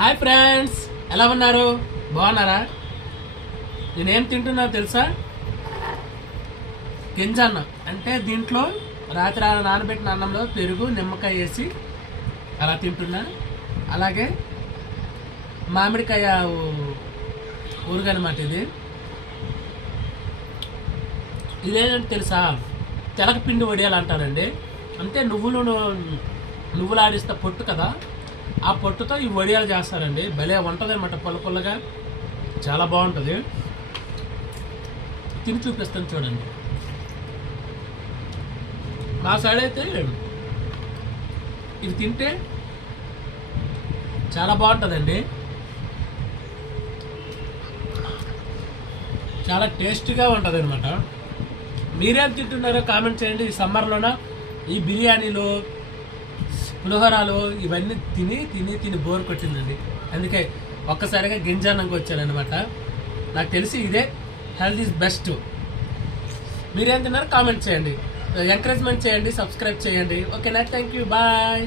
Hi friends, ఎలా ఉన్నారు? బాగున్నారా? నేనేం తింటున్నా తెలుసా? గింజన్నం. అంటే దీంట్లో రాత్రి నానబెట్టిన అన్నంలో పెరుగు నిమ్మకాయ వేసి అలా తింటున్నా. అలాగే మామిడికాయ ఊరుగనమాట ఇది. ఇదేంటంటే తెలుసా, తెలకపిండి వడియాలు అంటారండి. అంటే నువ్వులు ఆడిస్తే పొట్టు కదా, ఆ పొట్టుతో ఈ వడియాలు చేస్తారండి. భలే ఉంటుంది అనమాట, పుల్ల పుల్లగా చాలా బాగుంటుంది. తిని చూపిస్తాను చూడండి. మా సైడ్ అయితే ఇది తింటే చాలా బాగుంటుందండి, చాలా టేస్టీగా ఉంటుంది అనమాట. మీరేం తింటున్నారో కామెంట్ చేయండి. ఈ సమ్మర్లోన ఈ బిర్యానీలు పులిహోరాలు ఇవన్నీ తిని తిని తిని బోర్ కొట్టిందండి. అందుకే ఒక్కసారిగా గింజానంగా వచ్చానమాట. నాకు తెలిసి ఇదే హెల్త్ ఈజ్ బెస్ట్. మీరేం తిన్నారో కామెంట్ చేయండి, ఎంకరేజ్మెంట్ చేయండి, సబ్స్క్రైబ్ చేయండి. ఓకేనా? Thank you, bye.